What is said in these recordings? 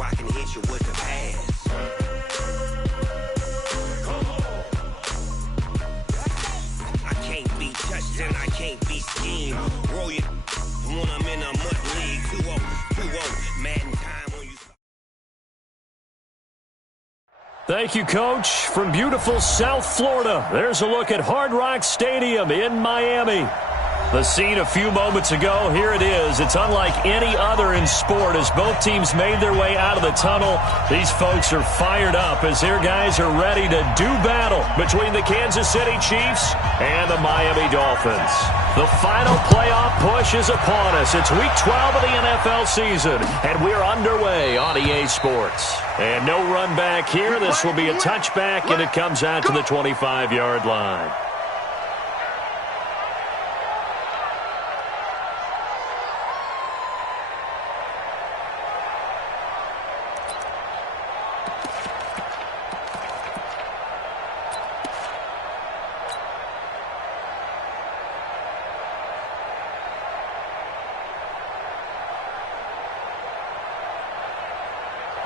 I can hit you with the pass. I can't be touched and I can't be schemed. Roll you when I'm in a mud league. 2-0, Madden time when you. Thank you, Coach. From beautiful South Florida, there's a look at Hard Rock Stadium in Miami. The scene a few moments ago, here it is. It's unlike any other in sport as both teams made their way out of the tunnel. These folks are fired up as their guys are ready to do battle between the Kansas City Chiefs and the Miami Dolphins. The final playoff push is upon us. It's Week 12 of the NFL season, and we're underway on EA Sports. And no run back here. This will be a touchback, and it comes out to the 25-yard line.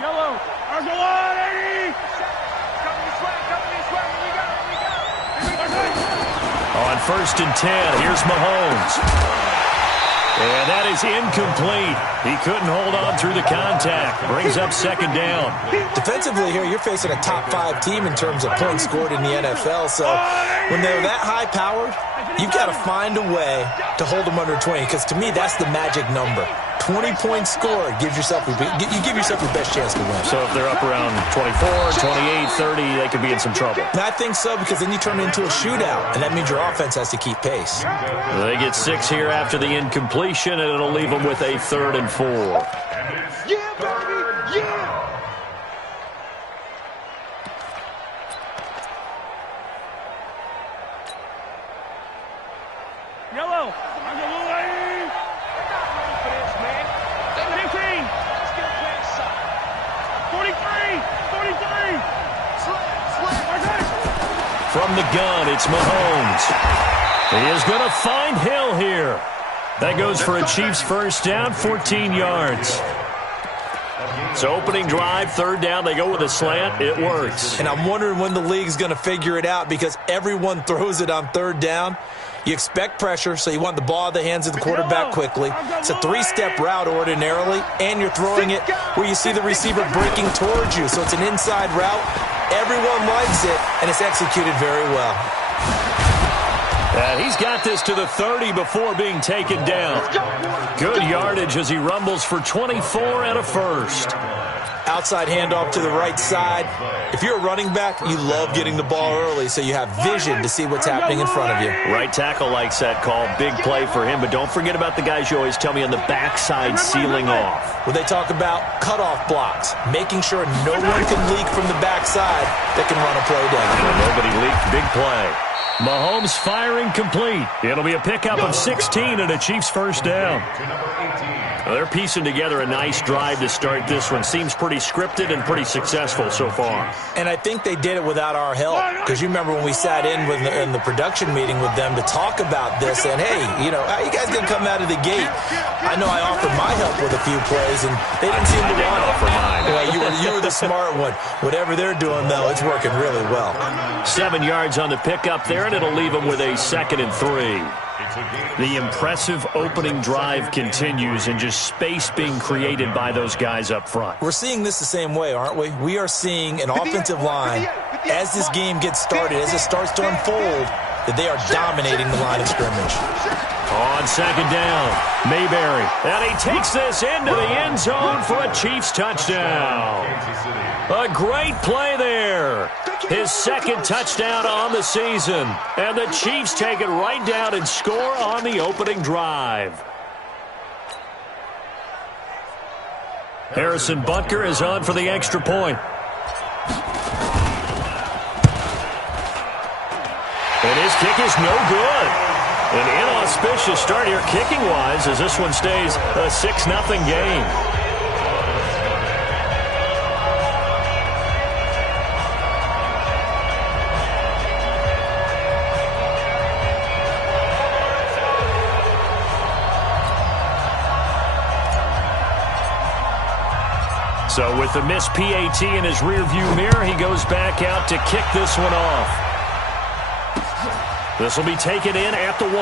Yellow, there's a one, 80! Cover this way, we got it. On 1st and 10, here's Mahomes. And that is incomplete. He couldn't hold on through the contact. Brings up 2nd down. Defensively here, you're facing a top-5 team in terms of points scored in the NFL. So when they're that high-powered, you've got to find a way to hold them under 20. Because to me, that's the magic number. 20 points scored gives yourself you give yourself your best chance to win. So if they're up around 24, 28, 30, they could be in some trouble. And I think so, because then you turn it into a shootout, and that means your offense has to keep pace. They get 6 here after the incompletion, and it'll leave them with a 3rd and 4. Yeah, baby, yeah! Yellow, I'm the little lady. For this, man. 15. Let's get back side. 43. From the gun, it's Mahomes. He is going to find Hill here. That goes for a Chiefs first down, 14 yards. So opening drive, 3rd down, they go with a slant. It works. And I'm wondering when the league's going to figure it out, because everyone throws it on 3rd down. You expect pressure, so you want the ball in the hands of the quarterback quickly. It's a 3-step route ordinarily, and you're throwing it where you see the receiver breaking towards you. So it's an inside route. Everyone likes it, and it's executed very well. And he's got this to the 30 before being taken down. Good yardage as he rumbles for 24 and a first. Outside handoff to the right side. If you're a running back, you love getting the ball early so you have vision to see what's happening in front of you. Right tackle likes that call. Big play for him, but don't forget about the guys you always tell me on the backside sealing off. Well, they talk about cutoff blocks, making sure no one can leak from the backside that can run a play down. And nobody leaked. Big play. Mahomes firing complete. It'll be a pickup of 16 and a Chiefs first down. Well, they're piecing together a nice drive to start this one. Seems pretty scripted and pretty successful so far. And I think they did it without our help. Because you remember when we sat in the production meeting with them to talk about this, and hey, you know, how you guys going to come out of the gate? I know I offered my help with a few plays, and they didn't seem to want it. For mine. Well, you were the smart one. Whatever they're doing, though, it's working really well. 7 yards on the pickup there, and it'll leave them with a 2nd and 3. The impressive opening drive continues, and just space being created by those guys up front. We're seeing this the same way, aren't we? We are seeing an offensive line, as this game gets started, as it starts to unfold, that they are dominating the line of scrimmage. On 2nd down, Mayberry. And he takes this into the end zone for a Chiefs touchdown. A great play there. His 2nd touchdown on the season. And the Chiefs take it right down and score on the opening drive. Harrison Butker is on for the extra point. And his kick is no good. An inauspicious start here kicking-wise as this one stays a 6-0 game. So with the missed PAT in his rearview mirror, he goes back out to kick this one off. This will be taken in at the 1.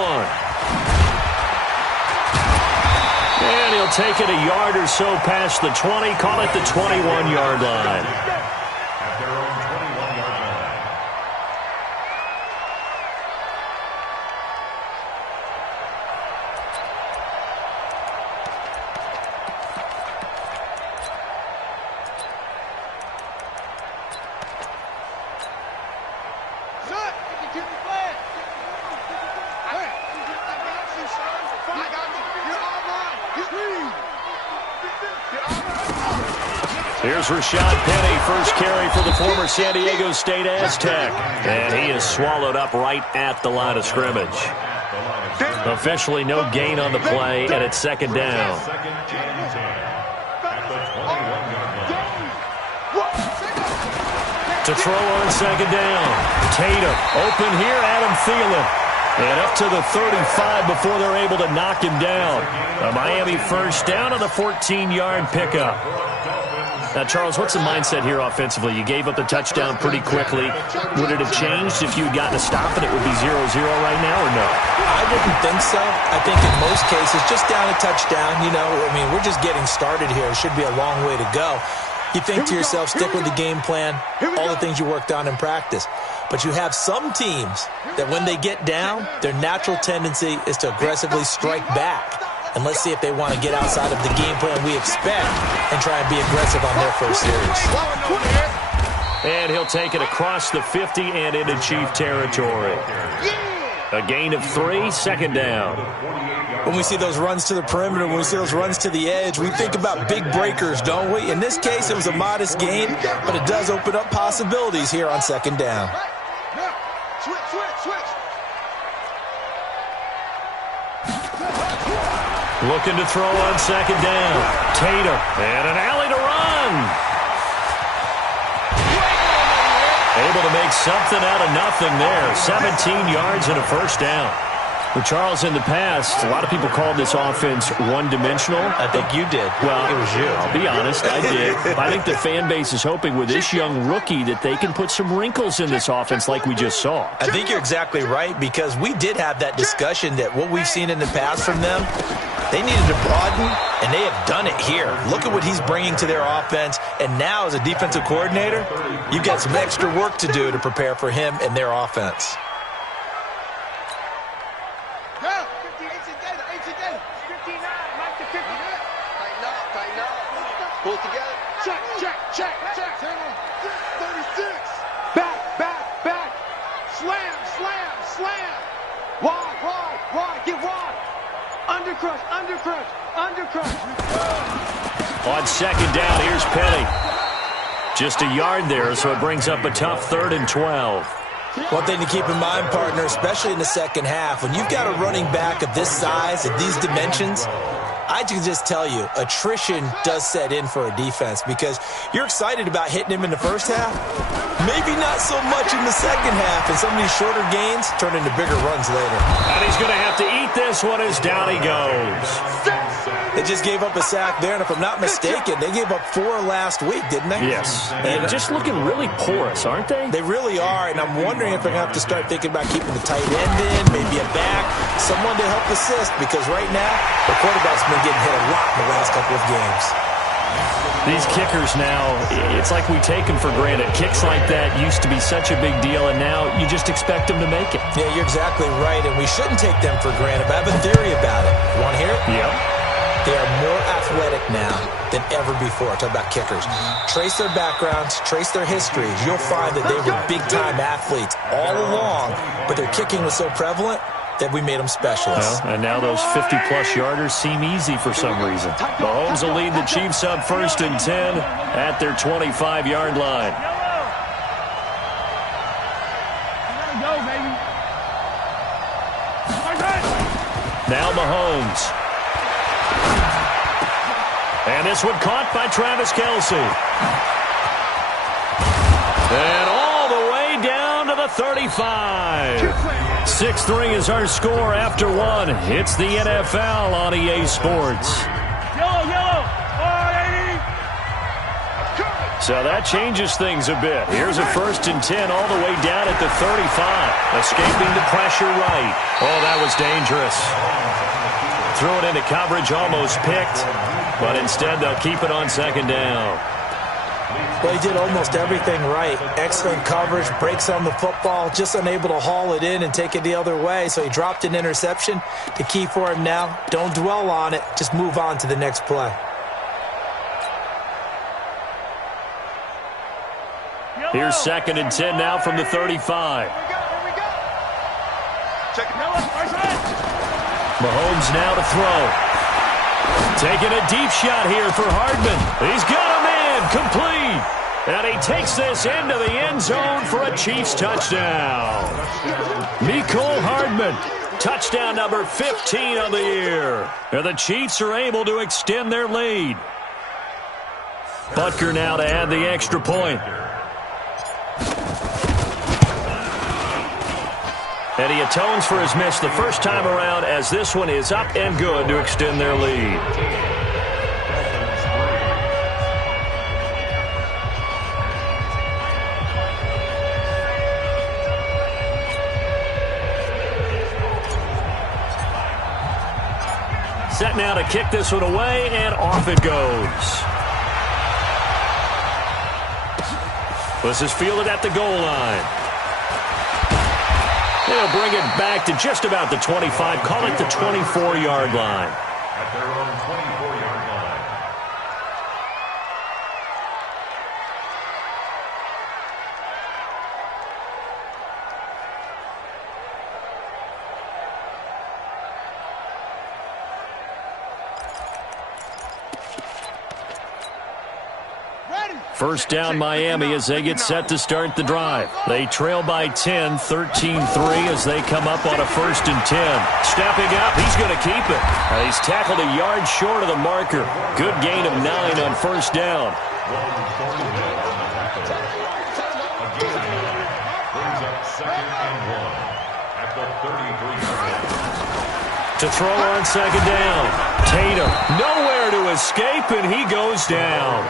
And he'll take it a yard or so past the 20, call it the 21-yard line. At their own 21-yard line. Here's Rashad Penny, first carry for the former San Diego State Aztec. And he is swallowed up right at the line of scrimmage. Officially no gain on the play, and it's second down. Second and 10 at the 21-yard line. To throw on second down. Tatum, open here, Adam Thielen. And up to the 35 before they're able to knock him down. A Miami first down on the 14-yard pickup. Now, Charles, what's the mindset here offensively? You gave up the touchdown pretty quickly. Would it have changed if you had gotten a stop and it would be 0-0 right now, or no? I wouldn't think so. I think in most cases, just down a touchdown, we're just getting started here. It should be a long way to go. You think to yourself, stick with the game plan, all the things you worked on in practice. But you have some teams that when they get down, their natural tendency is to aggressively strike back. And let's see if they want to get outside of the game plan we expect and try and be aggressive on their first series. And he'll take it across the 50 and into Chief territory. A gain of 3, second down. When we see those runs to the perimeter, when we see those runs to the edge, we think about big breakers, don't we? In this case, it was a modest gain, but it does open up possibilities here on second down. Looking to throw on second down. Tatum, and an alley to run. Able to make something out of nothing there. 17 yards and a first down. Well, Charles, in the past, a lot of people called this offense one-dimensional. I think you did. Well, it was you. I'll be honest, I did. I think the fan base is hoping with this young rookie that they can put some wrinkles in this offense like we just saw. I think you're exactly right, because we did have that discussion that what we've seen in the past from them, they needed to broaden, and they have done it here. Look at what he's bringing to their offense, and now as a defensive coordinator, you've got some extra work to do to prepare for him and their offense. Pull it together. Check. 36. Back. Slam. Wide. Get wide. Undercrush. On second down, here's Penny. Just a yard there, so it brings up a tough 3rd and 12. One thing to keep in mind, partner, especially in the second half, when you've got a running back of this size, of these dimensions, I can just tell you, attrition does set in for a defense, because you're excited about hitting him in the first half, maybe not so much in the second half, and some of these shorter gains turn into bigger runs later. And he's going to have to eat this one as down he goes. They just gave up a sack there, and if I'm not mistaken, they gave up 4 last week, didn't they? Yes. And just looking really porous, aren't they? They really are, and I'm wondering if they're going to have to start thinking about keeping the tight end in, maybe a back, someone to help assist, because right now, the quarterback's been getting hit a lot in the last couple of games. These kickers now, it's like we take them for granted. Kicks like that used to be such a big deal, and now you just expect them to make it. Yeah, you're exactly right, and we shouldn't take them for granted, but I have a theory about it. You want to hear it? Yep. They are more athletic now than ever before. Talk about kickers. Trace their backgrounds, trace their histories. You'll find that they were big-time athletes all along, but their kicking was so prevalent that we made them specialists. Well, and now those 50-plus yarders seem easy for some reason. Mahomes will lead the Chiefs up 1st and 10 at their 25-yard line. Now Mahomes. And this one caught by Travis Kelce. And all the way down to the 35. 6-3 is our score after 1. It's the NFL on EA Sports. Yellow. So that changes things a bit. Here's a 1st and 10 all the way down at the 35. Escaping the pressure right. Oh, that was dangerous. Threw it into coverage, almost picked. But instead, they'll keep it on 2nd down. Well, he did almost everything right. Excellent coverage, breaks on the football, just unable to haul it in and take it the other way. So he dropped an interception. The key for him now, don't dwell on it. Just move on to the next play. Here's 2nd and 10 now from the 35. Mahomes now to throw. Taking a deep shot here for Hardman. He's got a man, complete. And he takes this into the end zone for a Chiefs touchdown. Mecole Hardman, touchdown number 15 of the year. And the Chiefs are able to extend their lead. Butker now to add the extra point. And he atones for his miss the first time around as this one is up and good to extend their lead. Set now to kick this one away, and off it goes. This is fielded at the goal line. They'll bring it back to just about the 25. Call it the 24-yard line. At their own 24-yard line. First down Miami as they get set to start the drive. They trail by 10, 13-3 as they come up on a 1st and 10. Stepping up, he's going to keep it. He's tackled a yard short of the marker. Good gain of 9 on 1st down. Brings up 2nd and 1 at the 33-yard line. To throw on 2nd down. Tatum, nowhere to escape, and he goes down.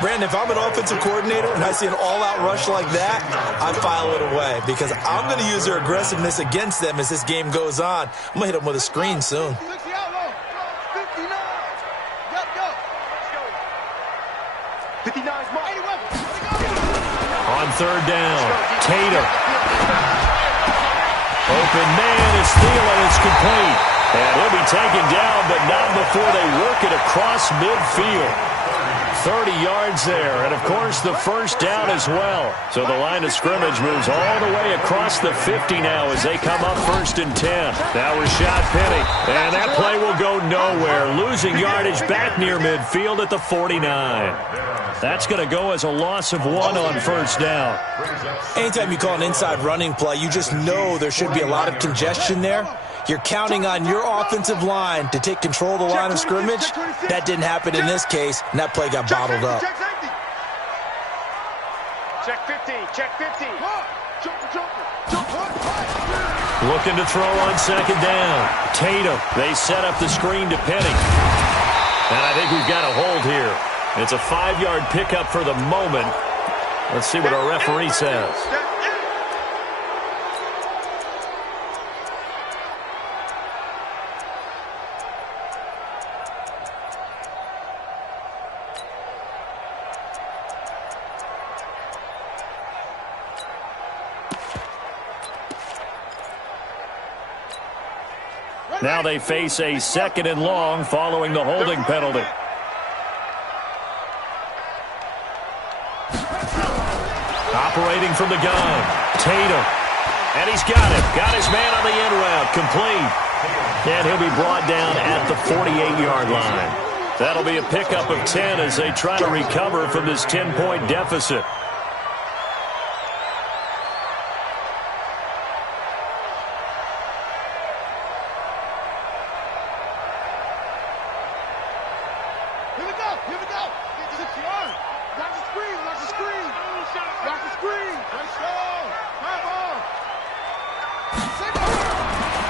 Brandon, if I'm an offensive coordinator and I see an all-out rush like that, I file it away because I'm going to use their aggressiveness against them as this game goes on. I'm going to hit them with a screen soon. On 3rd down, Tatum. Open man is Thielen. It's complete. And he'll be taken down, but not before they work it across midfield. 30 yards there, and of course the 1st down as well. So the line of scrimmage moves all the way across the 50 now as they come up 1st and 10. Now Rashad Penny, and that play will go nowhere. Losing yardage back near midfield at the 49. That's going to go as a loss of 1 on 1st down. Anytime you call an inside running play, you just know there should be a lot of congestion there. You're counting on your offensive line to take control of the line of scrimmage. That didn't happen in this case, and that play got bottled up. Check 15, check 15. Looking to throw on 2nd down. Tatum, they set up the screen to Penny. And I think we've got a hold here. It's a 5-yard pickup for the moment. Let's see what our referee says. Now they face a 2nd and long following the holding penalty. Operating from the gun, Tatum. And he's got it. Got his man on the end route. Complete. And he'll be brought down at the 48-yard line. That'll be a pickup of 10 as they try to recover from this 10-point deficit.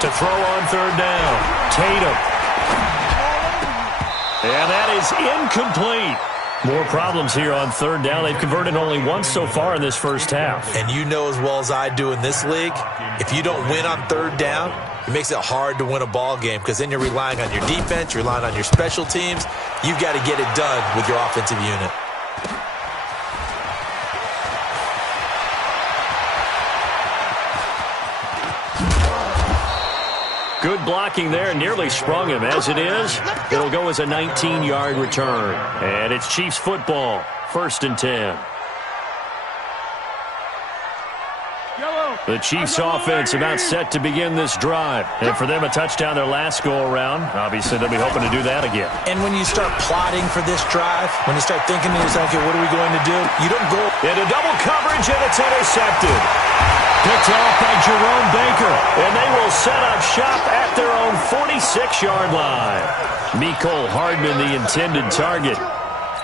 To throw on 3rd down, Tatum. And that is incomplete. More problems here on third down. They've converted only once so far in this first half. And you know as well as I do in this league, if you don't win on third down, it makes it hard to win a ball game because then you're relying on your defense, you're relying on your special teams. You've got to get it done with your offensive unit. Good blocking there, nearly sprung him. As it is, it'll go as a 19-yard return. And it's Chiefs football, 1st and 10. The Chiefs offense about set to begin this drive. And for them, a touchdown their last go-around. Obviously, they'll be hoping to do that again. And when you start plotting for this drive, when you start thinking to yourself, okay, what are we going to do? You don't go into double coverage, and it's intercepted. Picked off by Jerome Baker, and they will set up shop at their own 46-yard line. Mecole Hardman, the intended target.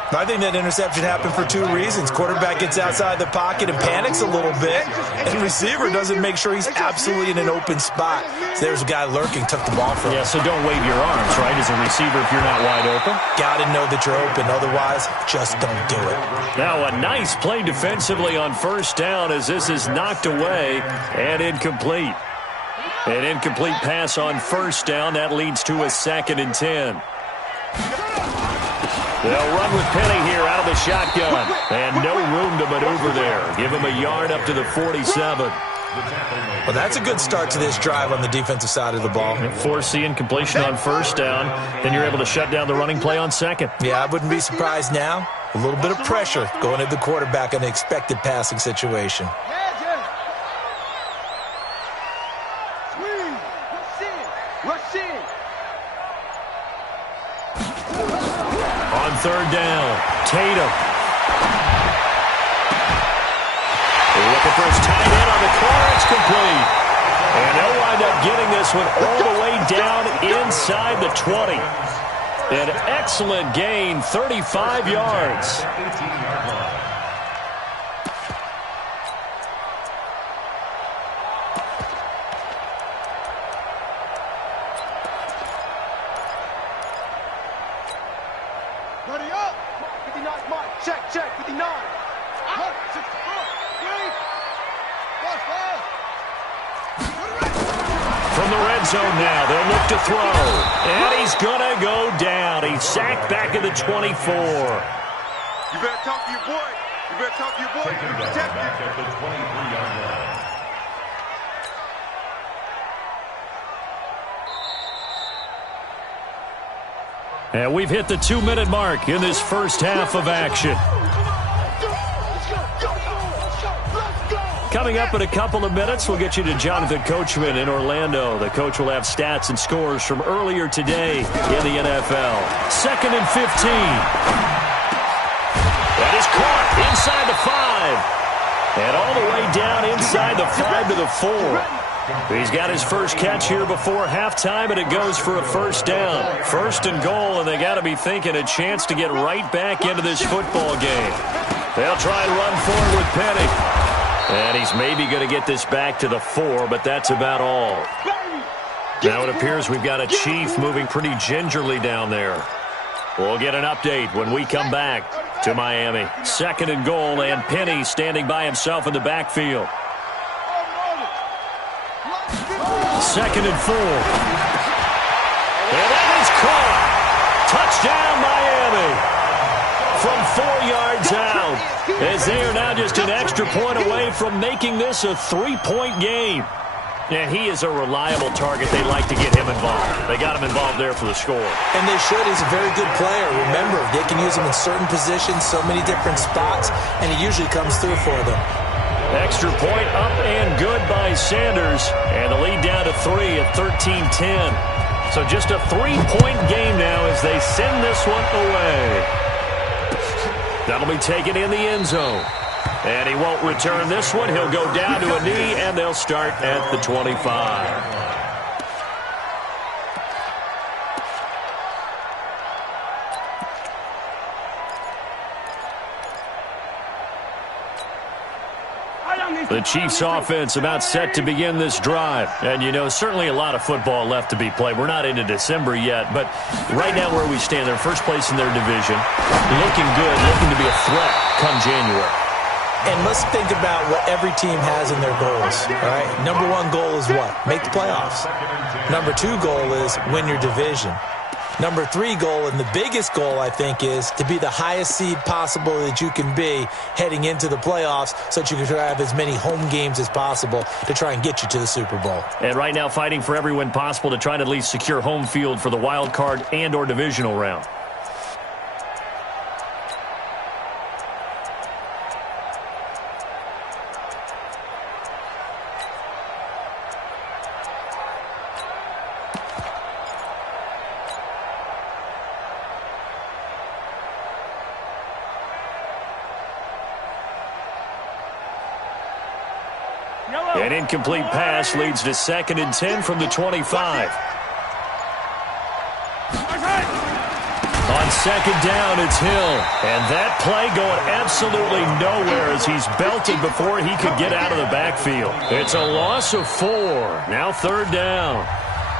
I think that interception happened for 2 reasons. Quarterback gets outside the pocket and panics a little bit, and receiver doesn't make sure he's absolutely in an open spot. So there's a guy lurking, took the ball from him. Yeah, so don't wave your arms, right, as a receiver if you're not wide open. Got to know that you're open. Otherwise, just don't do it. Now a nice play defensively on first down as this is knocked away and incomplete. An incomplete pass on first down. That leads to a 2nd and 10. They'll run with Penny here out of the shotgun. And no room to maneuver there. Give him a yard up to the 47. Well, that's a good start to this drive on the defensive side of the ball. Force the incompletion on first down. Then you're able to shut down the running play on second. Yeah, I wouldn't be surprised now. A little bit of pressure going at the quarterback in an expected passing situation. On third down, Tatum. Looking for his tight end on the corner. It's complete. And they'll wind up getting this one all the way down inside the 20. An excellent gain, 35 yards. Ready up. 59, Mike. Check. 59. Up. 64. 3. Fast. From the red zone now, they'll look to throw. And he's going to go down. He's sacked back at the 24. You better talk to your boy. Taken down back at the 23-yard line. And we've hit the 2-minute mark in this first half of action. Coming up in a couple of minutes, we'll get you to Jonathan Coachman in Orlando. The coach will have stats and scores from earlier today in the NFL. 2nd and 15. That is caught inside the 5. And all the way down inside the 5 to the 4. He's got his first catch here before halftime, and it goes for a first down. 1st and goal, and they got to be thinking a chance to get right back into this football game. They'll try and run forward with Penny. And he's maybe going to get this back to the 4, but that's about all. Now it appears we've got a Chief moving pretty gingerly down there. We'll get an update when we come back to Miami. 2nd and goal, and Penny standing by himself in the backfield. 2nd and 4. And that is caught. Touchdown, Miami. From 4 yards out, as they are now just an extra point away from making this a 3-point game. And he is a reliable target. They like to get him involved. They got him involved there for the score. And they should. He's a very good player. Remember, they can use him in certain positions, so many different spots, and he usually comes through for them. Extra point up and good by Sanders. And the lead down to 3 at 13-10. So just a 3-point game now as they send this one away. That'll be taken in the end zone. And he won't return this one. He'll go down to a knee, and they'll start at the 25. The Chiefs offense about set to begin this drive. And, you know, certainly a lot of football left to be played. We're not into December yet, but right now where we stand, they're first place in their division. Looking good, looking to be a threat come January. And let's think about what every team has in their goals, all right? Number one goal is what? Make the playoffs. Number two goal is win your division. Number three goal, and the biggest goal, I think, is to be the highest seed possible that you can be heading into the playoffs so that you can have as many home games as possible to try and get you to the Super Bowl. And right now fighting for every win possible to try to at least secure home field for the wild card and or divisional round. An incomplete pass leads to 2nd and 10 from the 25. On 2nd down, it's Hill. And that play going absolutely nowhere as he's belted before he could get out of the backfield. It's a loss of 4. Now 3rd down.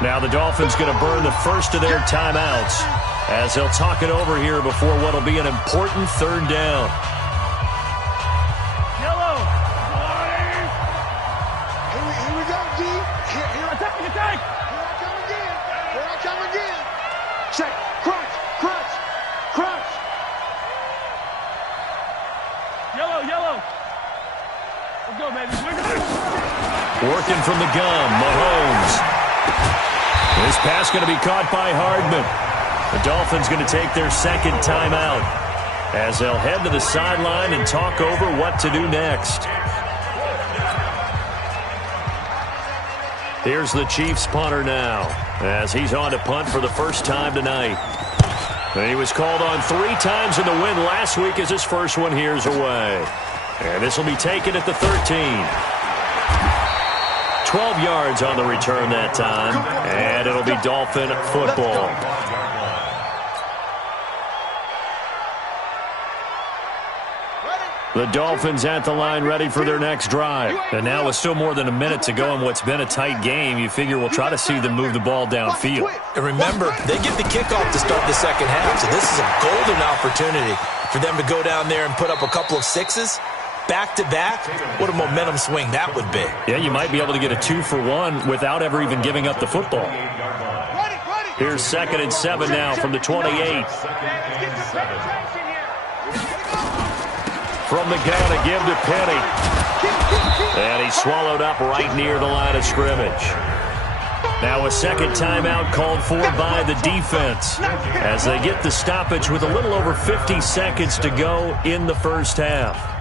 Now the Dolphins going to burn the first of their timeouts as they'll talk it over here before what will be an important 3rd down. Working from the gun, Mahomes. This pass going to be caught by Hardman. The Dolphins going to take their 2nd timeout as they'll head to the sideline and talk over what to do next. Here's the Chiefs punter now as he's on to punt for the first time tonight. And he was called on 3 times in the win last week as his first one here's away. And this will be taken at the 13. 12 yards on the return that time, and it'll be Dolphin football. The Dolphins at the line ready for their next drive. And now with still more than a minute to go in what's been a tight game, you figure we'll try to see them move the ball downfield. And remember, they get the kickoff to start the second half, so this is a golden opportunity for them to go down there and put up a couple of 6s. Back-to-back, what a momentum swing that would be. Yeah, you might be able to get a 2-for-1 without ever even giving up the football. Here's 2nd and 7 now from the 28. From the gun, a give to Penny. And he's swallowed up right near the line of scrimmage. Now a 2nd timeout called for by the defense as they get the stoppage with a little over 50 seconds to go in the first half.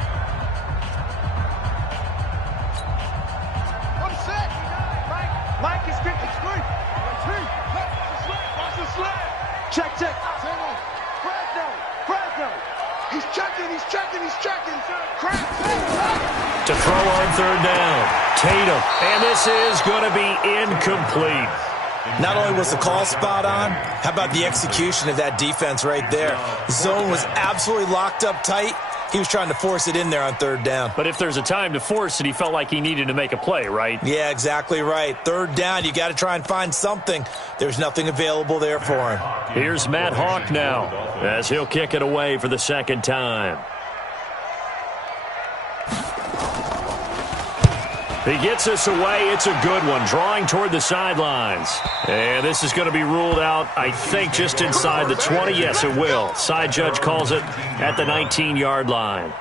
To throw on 3rd down, Tatum, and this is going to be incomplete. Not only was the call spot on, how about the execution of that defense right there? Zone was absolutely locked up tight. He was trying to force it in there on 3rd down. But if there's a time to force it, he felt like he needed to make a play, right? Yeah, exactly right. 3rd down, you got to try and find something. There's nothing available there for him. Here's Matt Hawk now as he'll kick it away for the 2nd time. He gets us away. It's a good one. Drawing toward the sidelines. And this is going to be ruled out, I think, just inside the 20. Yes, it will. Side judge calls it at the 19-yard line.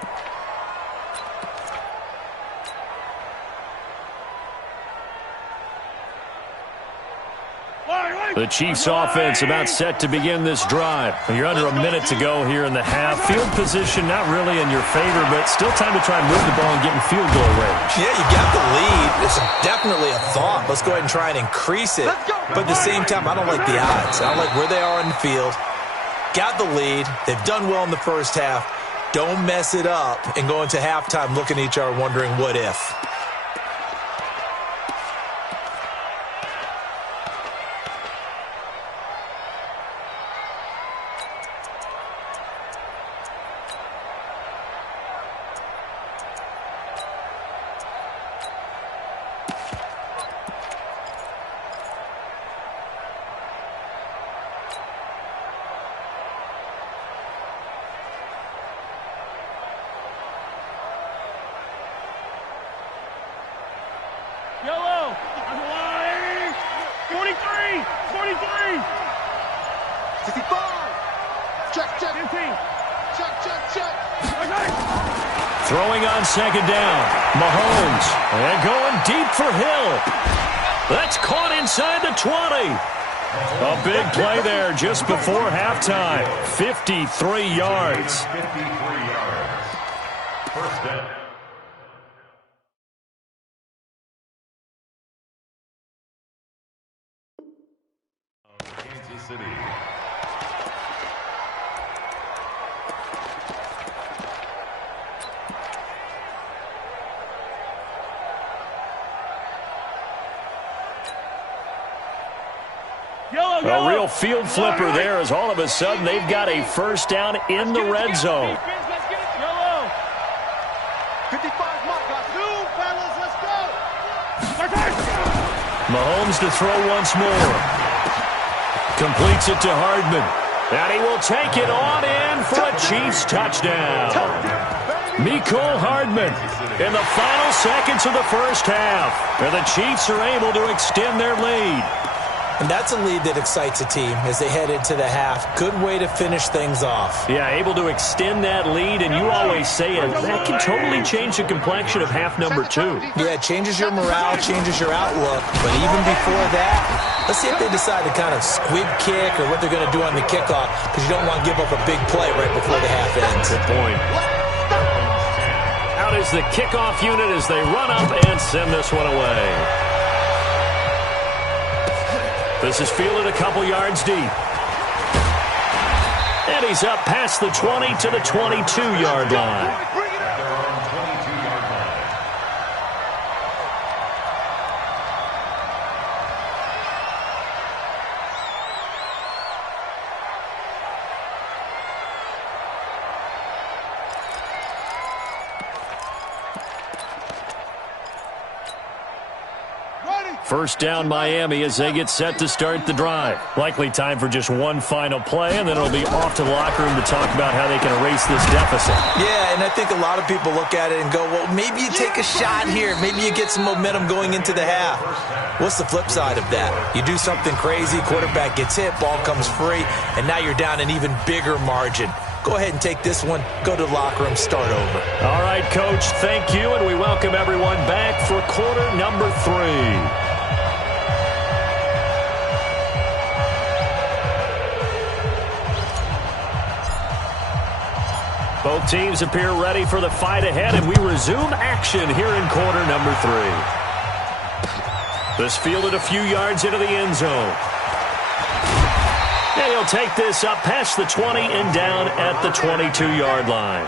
The Chiefs offense about set to begin this drive. You're under a minute to go here in the half. Field position not really in your favor, but still time to try and move the ball and get in field goal range. Yeah, you got the lead. It's definitely a thought. Let's go ahead and try and increase it. But at the same time, I don't like the odds. I don't like where they are in the field. Got the lead. They've done well in the first half. Don't mess it up and go into halftime looking at each other wondering what if. Referee. 65. Check. 15. Check. Throwing on second down. Mahomes. And going deep for Hill. That's caught inside the 20. A big play there just before halftime. 53 yards. 53 yards. First down. Kansas City. A real field flipper there as all of a sudden they've got a first down in the red zone. 55 mark. Got two, fellas. Let's go. Mahomes to throw once more. Completes it to Hardman. And he will take it on in for a Chiefs touchdown. Mecole Hardman in the final seconds of the first half. And the Chiefs are able to extend their lead. And that's a lead that excites a team as they head into the half. Good way to finish things off. Yeah, able to extend that lead, and you always say it, that can totally change the complexion of half number 2. Yeah, it changes your morale, changes your outlook. But even before that, let's see if they decide to kind of squib kick or what they're going to do on the kickoff, because you don't want to give up a big play right before the half ends. Good point. Out is the kickoff unit as they run up and send this one away. This is fielded a couple yards deep. And he's up past the 20 to the 22-yard line. First down Miami as they get set to start the drive. Likely time for just one final play, and then it'll be off to the locker room to talk about how they can erase this deficit. Yeah, and I think a lot of people look at it and go, well, maybe you take a shot here. Maybe you get some momentum going into the half. What's the flip side of that? You do something crazy, quarterback gets hit, ball comes free, and now you're down an even bigger margin. Go ahead and take this one, go to the locker room, start over. All right, Coach, thank you, and we welcome everyone back for quarter number 3. Both teams appear ready for the fight ahead, and we resume action here in quarter number 3. This fielded a few yards into the end zone. And he'll take this up past the 20 and down at the 22-yard line.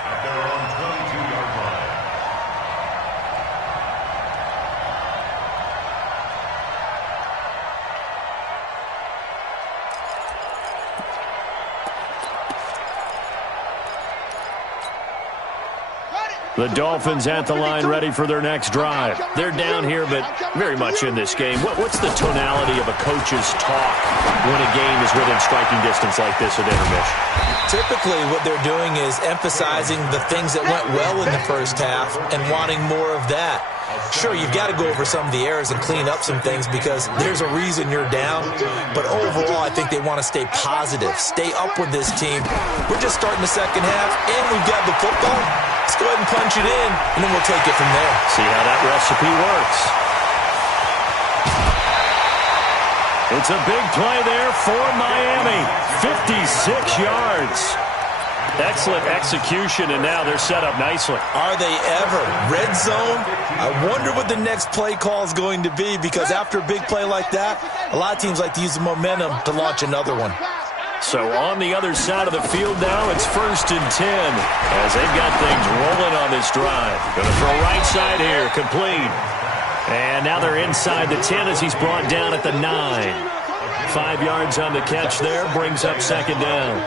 The Dolphins at the line ready for their next drive. They're down here, but very much in this game. What's the tonality of a coach's talk when a game is within striking distance like this at intermission? Typically, what they're doing is emphasizing the things that went well in the first half and wanting more of that. Sure, you've got to go over some of the errors and clean up some things because there's a reason you're down. But overall, I think they want to stay positive, stay up with this team. We're just starting the second half, and we've got the football. Let's go ahead and punch it in, and then we'll take it from there. See how that recipe works. It's a big play there for Miami. 56 yards. Excellent execution, and now they're set up nicely. Are they ever? Red zone? I wonder what the next play call is going to be, because after a big play like that, a lot of teams like to use the momentum to launch another one. So on the other side of the field now, it's 1st and 10 as they've got things rolling on this drive. Going to throw right side here, complete. And now they're inside the 10 as he's brought down at the 9. 5 yards on the catch there, brings up second down.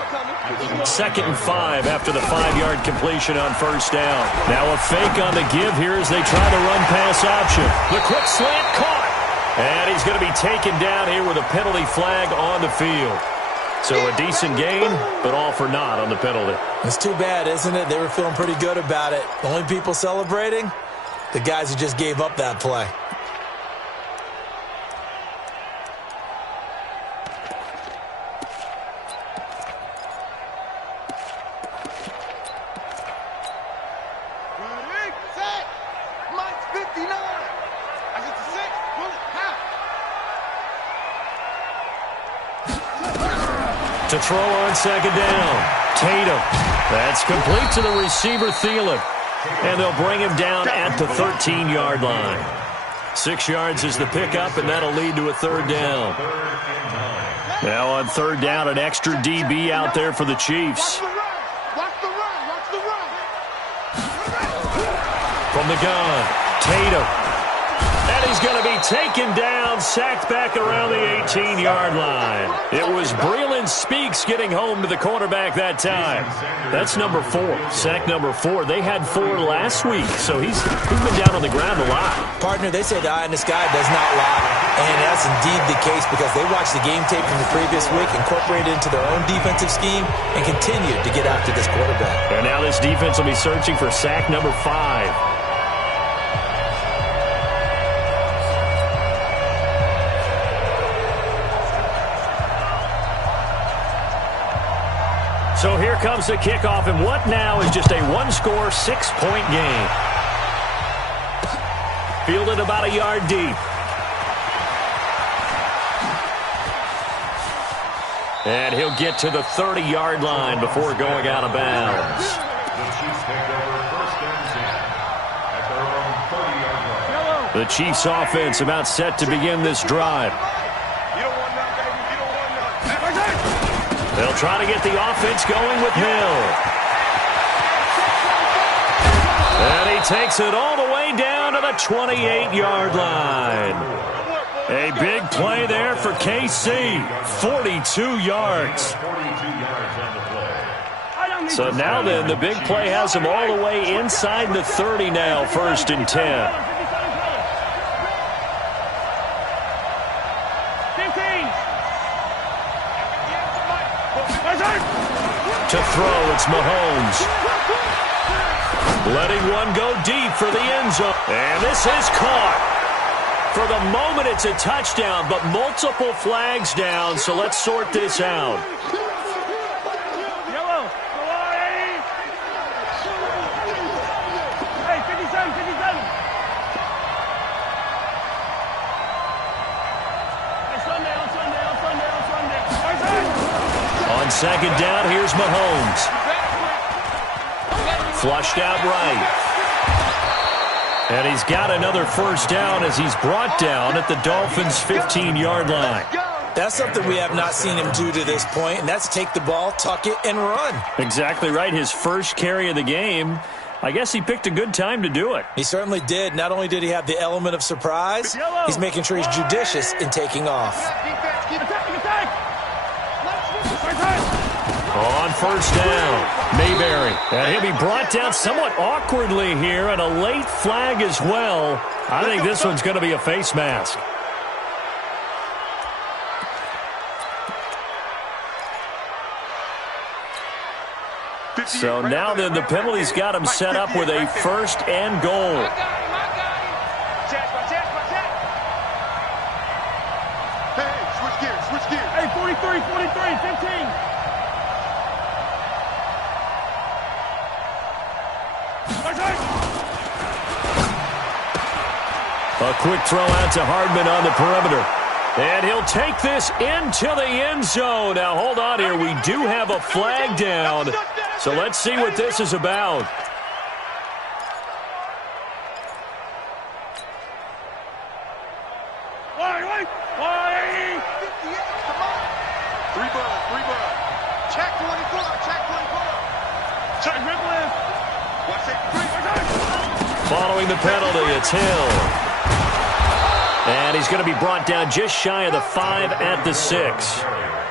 2nd and 5 after the 5-yard completion on first down. Now a fake on the give here as they try the run-pass option. The quick slant caught. And he's going to be taken down here with a penalty flag on the field. So a decent gain, but all for naught on the penalty. It's too bad, isn't it? They were feeling pretty good about it. The only people celebrating? The guys who just gave up that play. To throw on second down. Tatum. That's complete to the receiver, Thielen. And they'll bring him down at the 13-yard line. 6 yards is the pickup, and that'll lead to a third down. Now on third down, an extra DB out there for the Chiefs. From the gun, Tatum. And he's going to be taken down, sacked back around the 18-yard line. It was Breeland Speaks getting home to the quarterback that time. That's number 4, sack number 4. They had 4 last week, so he's been down on the ground a lot. Partner, they say the eye in the sky does not lie, and that's indeed the case because they watched the game tape from the previous week, incorporated it into their own defensive scheme, and continued to get after this quarterback. And now this defense will be searching for sack number 5. So here comes the kickoff, and what now is just a one-score, 6-point game. Fielded about a yard deep. And he'll get to the 30-yard line before going out of bounds. The Chiefs take over first and 10 at their own 30-yard line. The Chiefs offense about set to begin this drive. They'll try to get the offense going with Hill. And he takes it all the way down to the 28-yard line. A big play there for KC. 42 yards. So now then, the big play has him all the way inside the 30 now, 1st and 10. To throw, it's Mahomes. Letting one go deep for the end zone. And this is caught. For the moment, it's a touchdown, but multiple flags down, so let's sort this out. On second down, here's Mahomes. Flushed out right. And he's got another first down as he's brought down at the Dolphins' 15-yard line. That's something we have not seen him do to this point, and that's take the ball, tuck it, and run. Exactly right. His first carry of the game. I guess he picked a good time to do it. He certainly did. Not only did he have the element of surprise, he's making sure he's judicious in taking off. On first down, Mayberry. And he'll be brought down somewhat awkwardly here, and a late flag as well. I think this one's going to be a face mask. So now then, the penalty's got him set up with a 1st and goal. Switch gears. Hey, 43, 15. A quick throw out to Hardman on the perimeter. And he'll take this into the end zone. Now, hold on here. We do have a flag down. So let's see what this is about. Check 24. Check Ripley. Following the penalty, it's Hill. And he's going to be brought down just shy of the 5 at the 6.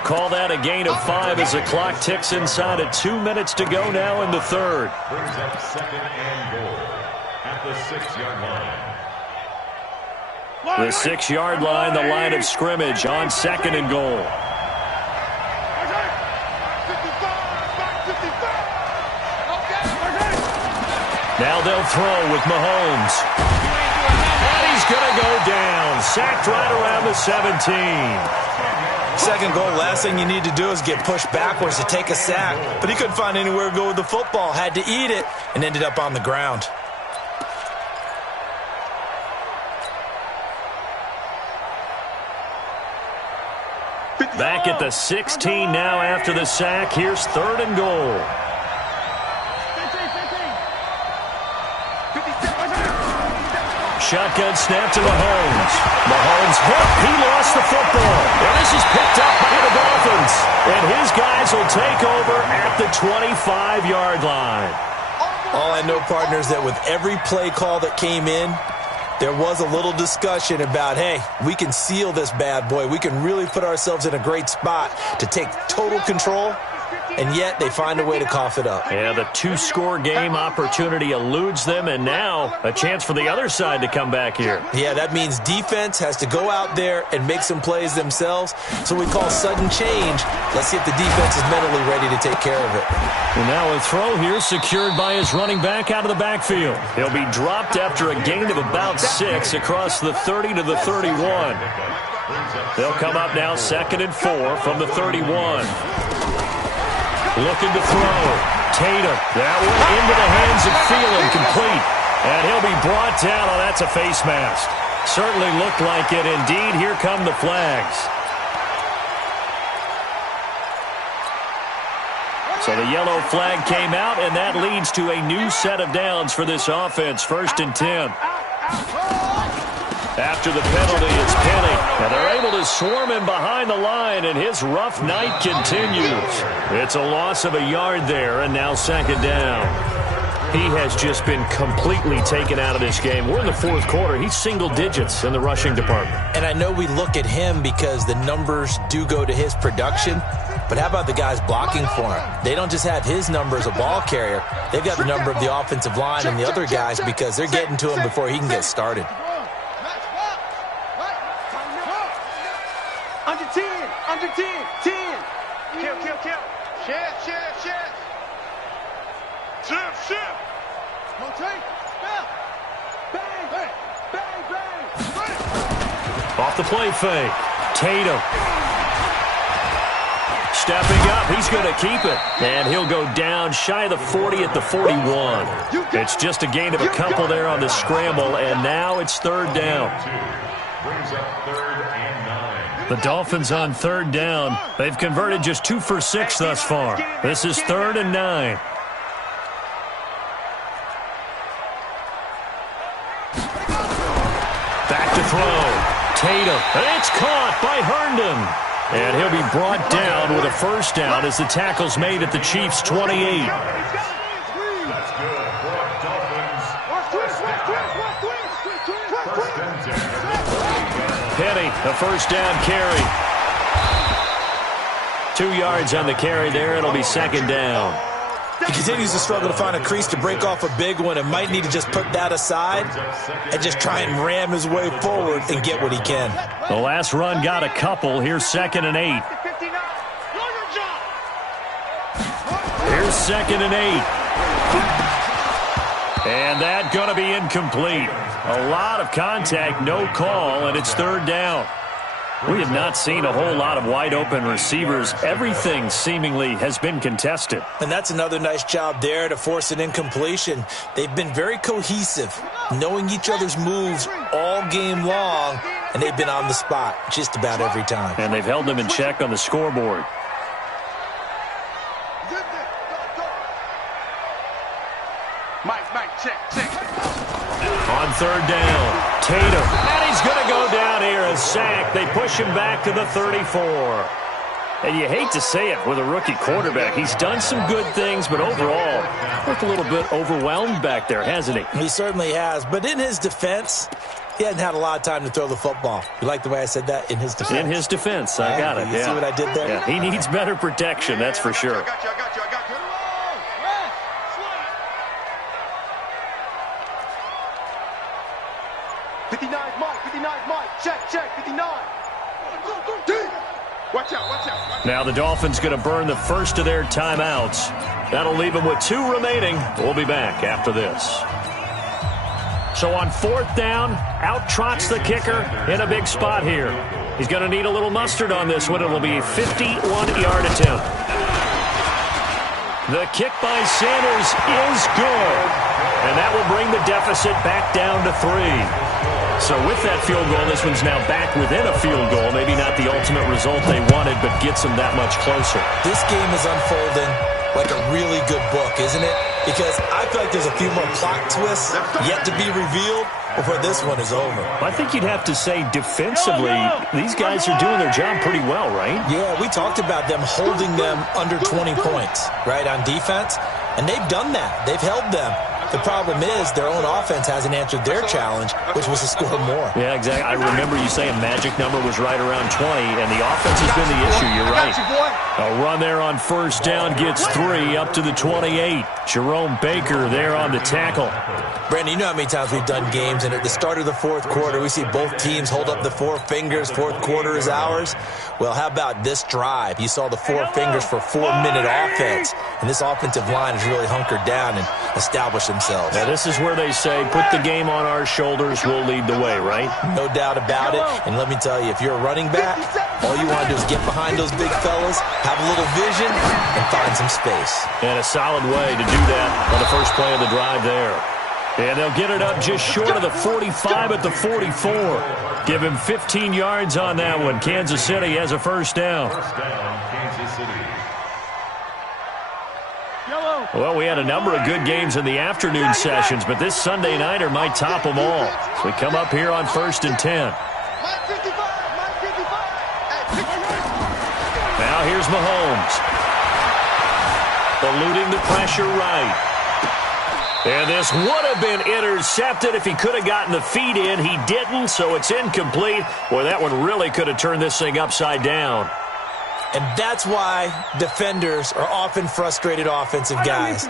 Call that a gain of 5 as the clock ticks inside of 2 minutes to go now in the 3rd. Brings up 2nd and goal at the 6-yard line. The 6-yard line, the line of scrimmage on 2nd and goal. Now they'll throw with Mahomes. And he's going to go down. Sacked right around the 17. 2nd goal, last thing you need to do is get pushed backwards to take a sack. But he couldn't find anywhere to go with the football. Had to eat it and ended up on the ground. Back at the 16 now after the sack. Here's 3rd and goal. Shotgun snap to Mahomes. Mahomes hit. He lost the football. And this is picked up by the Dolphins. And his guys will take over at the 25-yard line. All I know, partners, that with every play call that came in, there was a little discussion about, hey, we can seal this bad boy. We can really put ourselves in a great spot to take total control, and yet they find a way to cough it up. Yeah, the 2-score game opportunity eludes them, and now a chance for the other side to come back here. Yeah, that means defense has to go out there and make some plays themselves. So we call sudden change. Let's see if the defense is mentally ready to take care of it. And now a throw here secured by his running back out of the backfield. He'll be dropped after a gain of about 6 across the 30 to the 31. They'll come up now 2nd and 4 from the 31. Looking to throw. Tatum. That one into the hands of Thielen, complete. And he'll be brought down. Oh, that's a face mask. Certainly looked like it. Indeed, here come the flags. So the yellow flag came out, and that leads to a new set of downs for this offense. 1st and 10. After the penalty, it's Penny. And they're able to swarm him behind the line, and his rough night continues. It's a loss of a yard there, and now 2nd down. He has just been completely taken out of this game. We're in the 4th quarter. He's single digits in the rushing department. And I know we look at him because the numbers do go to his production, but how about the guys blocking for him? They don't just have his number as a ball carrier. They've got the number of the offensive line and the other guys because they're getting to him before he can get started. Under 10, 10. Kill. Shift. Shift. Rotate. Bang. Off the play fake. Tatum. Stepping up, he's going to keep it. And he'll go down shy of the 40 at the 41. It's just a gain of a couple there on the scramble, and now it's 3rd down. Brings up 3rd and 9. The Dolphins on 3rd down. They've converted just 2 for 6 thus far. This is 3rd and 9. Back to throw. Tatum. And it's caught by Herndon. And he'll be brought down with a 1st down as the tackle's made at the Chiefs' 28. That's good for Dolphins. 1st and 10. Penny, a 1st down carry. 2 yards on the carry there. It'll be 2nd down. He continues to struggle to find a crease to break off a big one and might need to just put that aside and just try and ram his way forward and get what he can. The last run got a couple. Here's 2nd and 8. Here's 2nd and 8. And that going to be incomplete. A lot of contact, no call, and it's 3rd down. We have not seen a whole lot of wide-open receivers. Everything seemingly has been contested. And that's another nice job there to force an incompletion. They've been very cohesive, knowing each other's moves all game long, and they've been on the spot just about every time. And they've held them in check on the scoreboard. Mike, check. On 3rd down, Tatum. And he's going to go down here, a sack. They push him back to the 34. And you hate to say it with a rookie quarterback. He's done some good things, but overall, looked a little bit overwhelmed back there, hasn't he? He certainly has. But in his defense, he hadn't had a lot of time to throw the football. You like the way I said that? In his defense. In his defense. I got it. You see what I did there? Yeah, he needs better protection, that's for sure. I got you. 59, Mike. Check, 59. Watch out. Now the Dolphins going to burn the first of their timeouts. That'll leave them with 2 remaining. We'll be back after this. So on 4th down, out trots the kicker in a big spot here. He's going to need a little mustard on this one. It'll be a 51-yard attempt. The kick by Sanders is good. And that will bring the deficit back down to 3. So with that field goal, this one's now back within a field goal. Maybe not the ultimate result they wanted, but gets them that much closer. This game is unfolding like a really good book, isn't it? Because I feel like there's a few more plot twists yet to be revealed before this one is over. I think you'd have to say defensively, these guys are doing their job pretty well, right? Yeah, we talked about them holding them under 20 points, right, on defense, and they've done that. They've held them. The problem is their own offense hasn't answered their challenge, which was to score more. Yeah, exactly. I remember you saying magic number was right around 20, and the offense has been the issue. You're right. A run there on first down gets 3 up to the 28. Jerome Baker there on the tackle. Brandon, you know how many times we've done games, and at the start of the fourth quarter, we see both teams hold up the 4 fingers, fourth quarter is ours. Well, how about this drive? You saw the 4 fingers for 4-minute offense, and this offensive line has really hunkered down and established themselves. Now, this is where they say, put the game on our shoulders, we'll lead the way, right? No doubt about it, and let me tell you, if you're a running back, all you want to do is get behind those big fellas, have a little vision, and find some space. And a solid way to do that on the first play of the drive there. And they'll get it up just short of the 45 at the 44. Give him 15 yards on that one. Kansas City has a first down. First down, Kansas City. Well, we had a number of good games in the afternoon sessions, but this Sunday nighter might top them all. So we come up here on 1st and 10. Now here's Mahomes. Eluding the pressure right. And this would have been intercepted if he could have gotten the feet in. He didn't, so it's incomplete. Boy, that one really could have turned this thing upside down. And that's why defenders are often frustrated offensive guys.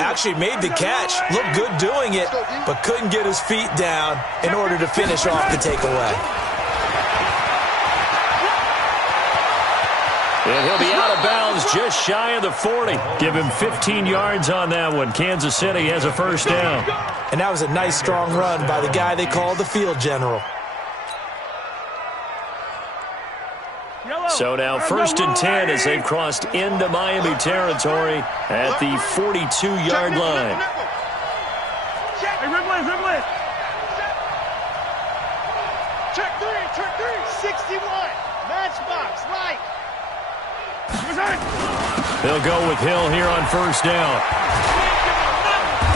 Actually made the catch, looked good doing it, but couldn't get his feet down in order to finish off the takeaway. And he'll be out of bounds just shy of the 40. Give him 15 yards on that one. Kansas City has a first down. And that was a nice, strong run by the guy they call the field general. So now 1st and 10 as they've crossed into Miami territory at the 42-yard line. Check three, 61. Matchbox, right. They'll go with Hill here on first down.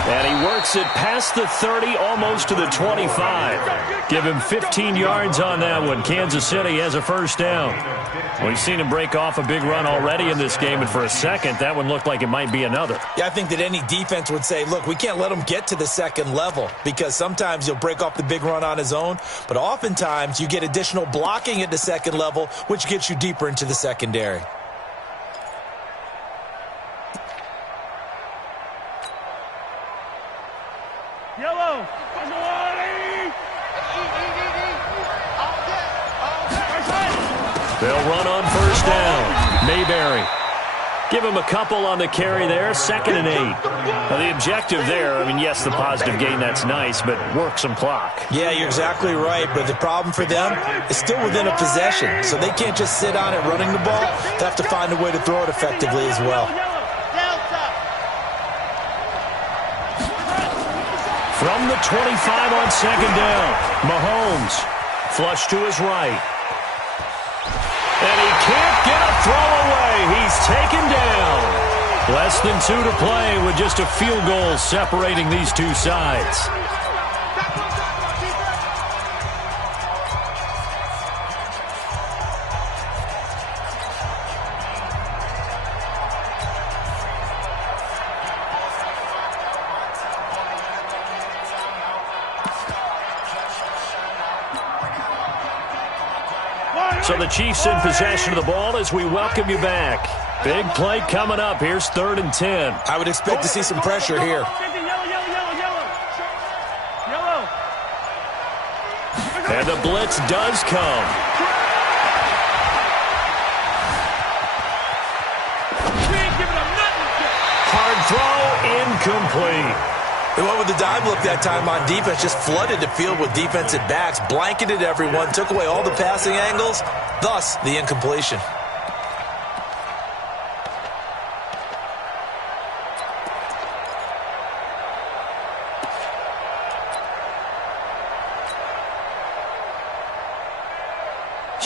And he works it past the 30, almost to the 25. Give him 15 yards on that one. Kansas City has a first down. We've seen him break off a big run already in this game, and for a second, that one looked like it might be another. Yeah, I think that any defense would say, look, we can't let him get to the second level because sometimes he'll break off the big run on his own, but oftentimes you get additional blocking at the second level, which gets you deeper into the secondary. Yellow. They'll run on first down. Mayberry. Give him a couple on the carry there. 2nd and 8. Now, the objective there, I mean, yes, the positive gain, that's nice, but work some clock. Yeah, you're exactly right, but the problem for them is still within a possession, so they can't just sit on it running the ball. They have to find a way to throw it effectively as well. From the 25 on 2nd down, Mahomes flush to his right. And he can't get a throw away. He's taken down. Less than 2 to play with just a field goal separating these two sides. So the Chiefs in possession of the ball as we welcome you back. Big play coming up. Here's 3rd and 10. I would expect to see some pressure here. And the blitz does come. Hard throw, incomplete. They went with the dime look that time on defense, just flooded the field with defensive backs, blanketed everyone, took away all the passing angles, thus the incompletion.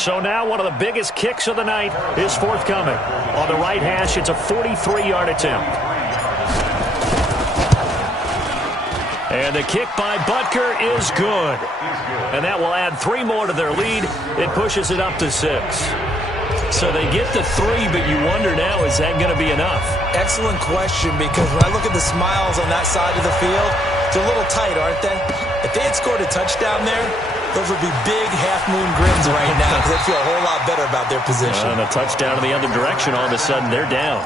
So now one of the biggest kicks of the night is forthcoming. On the right hash, it's a 43-yard attempt. And the kick by Butker is good. And that will add 3 more to their lead. It pushes it up to 6. So they get the 3, but you wonder now, is that going to be enough? Excellent question, because when I look at the smiles on that side of the field, they're a little tight, aren't they? If they had scored a touchdown there, those would be big half-moon grins right now because they'd feel a whole lot better about their position. And a touchdown in the other direction, all of a sudden they're down.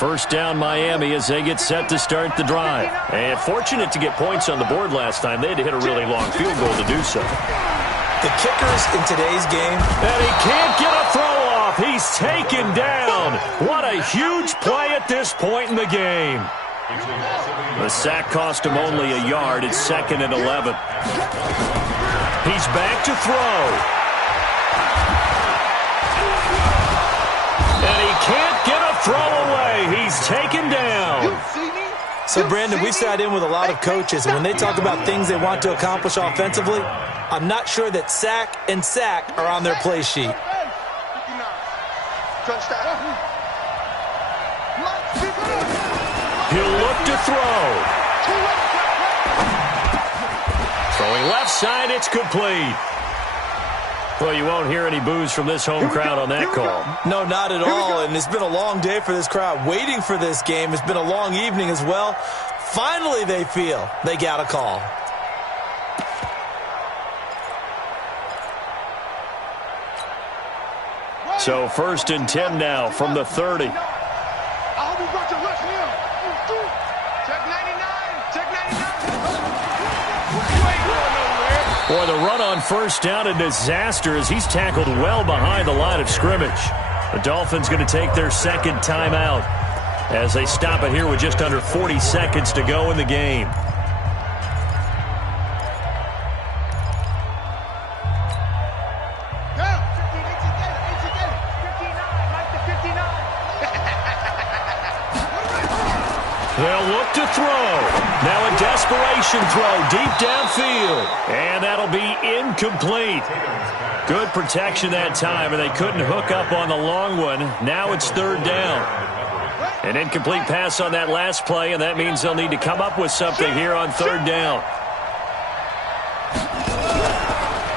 First down Miami as they get set to start the drive. And fortunate to get points on the board last time. They had to hit a really long field goal to do so. The kickers in today's game. And he can't get a throw off. He's taken down. What a huge play at this point in the game. The sack cost him only a yard. It's 2nd and 11. He's back to throw. And he can't get a throw away. He's taken down. So, Brandon, we've sat in with a lot of coaches, and when they talk about things they want to accomplish offensively, I'm not sure that sack and sack are on their play sheet. He'll look to throw. Throwing left side, it's complete. Well, you won't hear any boos from this home crowd on that call. No, not at all, and it's been a long day for this crowd waiting for this game. It's been a long evening as well. Finally, they feel they got a call. So 1st and 10 now from the 30. Boy, the run on first down, a disaster as he's tackled well behind the line of scrimmage. The Dolphins going to take their 2nd timeout as they stop it here with just under 40 seconds to go in the game. They'll look to throw. Now a desperation throw deep downfield. And that'll be incomplete. Good protection that time, and they couldn't hook up on the long one. Now it's 3rd down. An incomplete pass on that last play, and that means they'll need to come up with something here on 3rd down.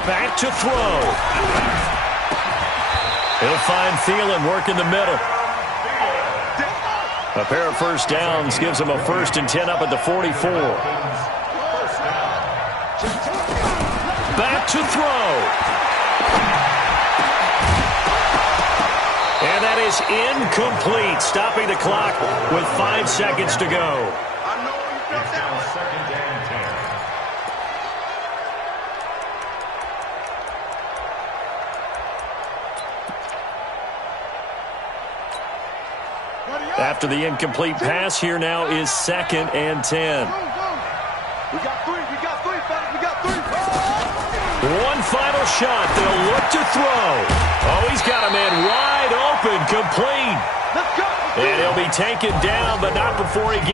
Back to throw. He'll find Thielen working the middle. A pair of first downs gives them a 1st and 10 up at the 44. Back to throw. And that is incomplete, stopping the clock with 5 seconds to go. It's now 2nd and 10. After the incomplete pass, here now is 2nd and 10. We got 3, fellas. We got 3. One final shot. They'll look to throw. Oh, he's got a man wide open, complete. Let's go. And he'll be taken down, but not before he gets